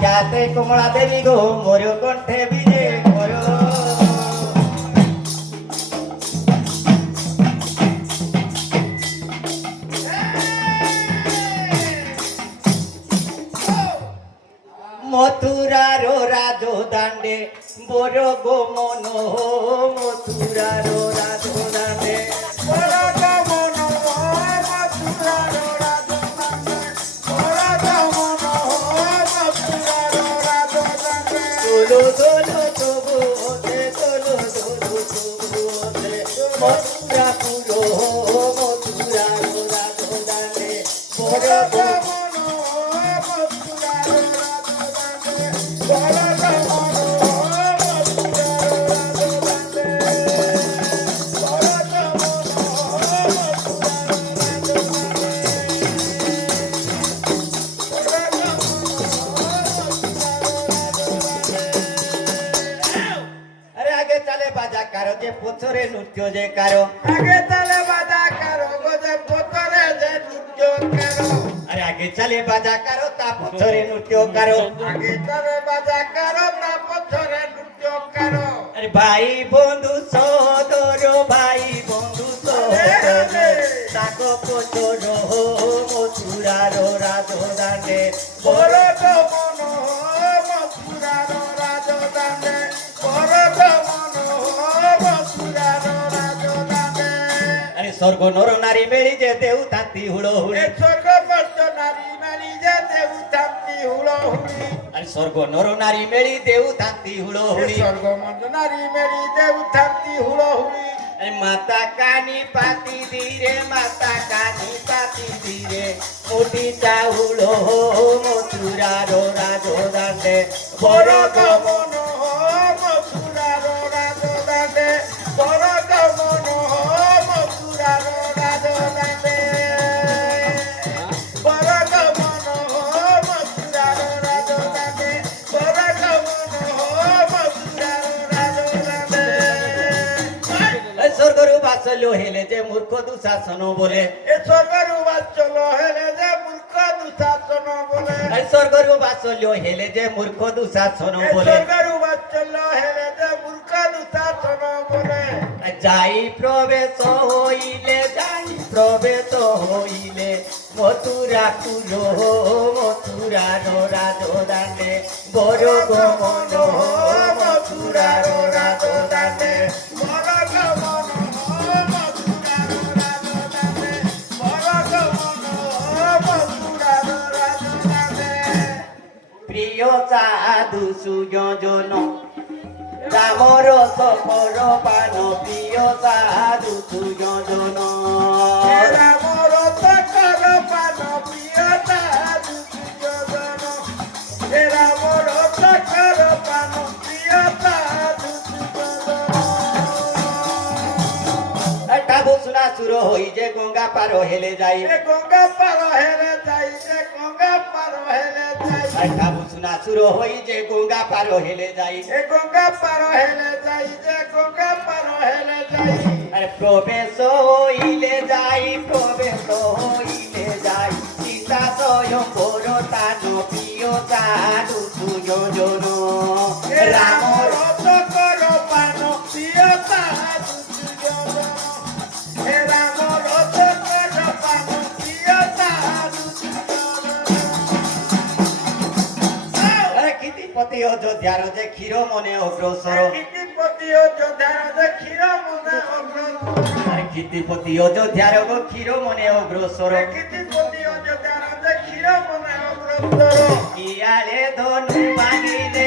আখ্যাতে কমলা দেবী গো মোর কণ্ঠে বিজে মোর মথুরার রাজো দাণ্ডে বড় গো মন মথুরার রাজো দাণ্ডে দোলো দোলো তবু ওঠে দোলো দোলো তবু ওঠে মথুরা পুরো মথুরার রাজো দাণ্ডে বড় গো কারো যে পথরে নৃত্য যে কারো আগে তালে বাজা কারো গোজে পতরে যে নৃত্য কারো আরে আগে চালে বাজা কারো তা পথরে নৃত্য কারো আগে তালে বাজা কারো তা পতরে নৃত্য কারো আরে ভাই বন্ধু সদর ভাই বন্ধু সদর তাকো পথর মথুরার রাজো দাণ্ডে বড় তো মন মথুরার রাজো দাণ্ডে বড় তো মন মথুরার রাজো দাণ্ডে আরে স্বর্গ নর নারী মেরি যে দেউ তান্তি হুড়ো হুড়ি এ স্বর্গ পর্য নারী নারী যে দেউ তান্তি হুড়ো হুড়ি আরে স্বর্গ নর নারী মেরি দেউ তান্তি হুড়ো হুড়ি স্বর্গ মর্য নারী মেরি দেউ তান্তি হুড়ো হুড়ি মাতা কানি পাতি ধীরে মাতা কানি পাতি ধীরে মোটি চাউল মথুরার রাজো দাণ্ডে বড় গমন মথুরার রাজো দাণ্ডে বড় গমন মথুরার রাজো দাণ্ডে বড় গমন মথুরার রাজো দাণ্ডে বড় গমন মথুরার রাজো দাণ্ডে স্বর্গরু বাসল্য হেলে যে মূর্খ দুঃশাসন বলে এ স্বর্গরু বাচ্চল হেলে যে মূর্খ দুঃশাসন বলে স্বর্গরু বাসল্য হেলে যে মূর্খ দুঃশাসন এ বলে স্বর্গরু বাচ্চল হেলে যে মূর্খ দুঃশাসন বলে যাই প্রবেশ হইলে মথুরা পুরো মথুরার রাজো দাণ্ডে বড় গমন মথুরার রাজো দাণ্ডে বড় গমন মথুরার রাজো দাণ্ডে বড় গমন মথুরার রাজো দাণ্ডে প্রিয় সাধু সুযোজন রামর সফর পান প্রিয় সাধু সুযোজন রামর সফর পান প্রিয় সাধু সুযোজন রামর সফর পান প্রিয় সাধু সুযোজন ঠাবু শুনা সুর হই যে গঙ্গা পার হেলে যাই এ গঙ্গা পার হেলে যাই এ গঙ্গা পার হেলে যাই ঠাবু শুনা সুর হই যে গঙ্গা পার হেলে যাই এ গঙ্গা পার হেলে যাই যে গঙ্গা পার হেলে যাই আরে প্রবেশ হইলে যাই সীতা স্বয়ং বড় তান প্রিয় সাধু সুযোজন রাম রত কর পান প্রিয় সাধু সুযোজন হে রাম রত কর পান প্রিয় সাধু সুযোজন কীর্তিপতি অযোধ্যার যে ক্ষীর মনে অগ্রসর কীর্তিপতি অযোধ্যার যে ক্ষীর মনে অগ্রসর কীর্তিপতি অযোধ্যার ক্ষীর মনে অগ্রসর কীর্তিপতি অযোধ্যার যে ক্ষীর মনে অগ্রসর কিয়ালে ধন ভাঙিলে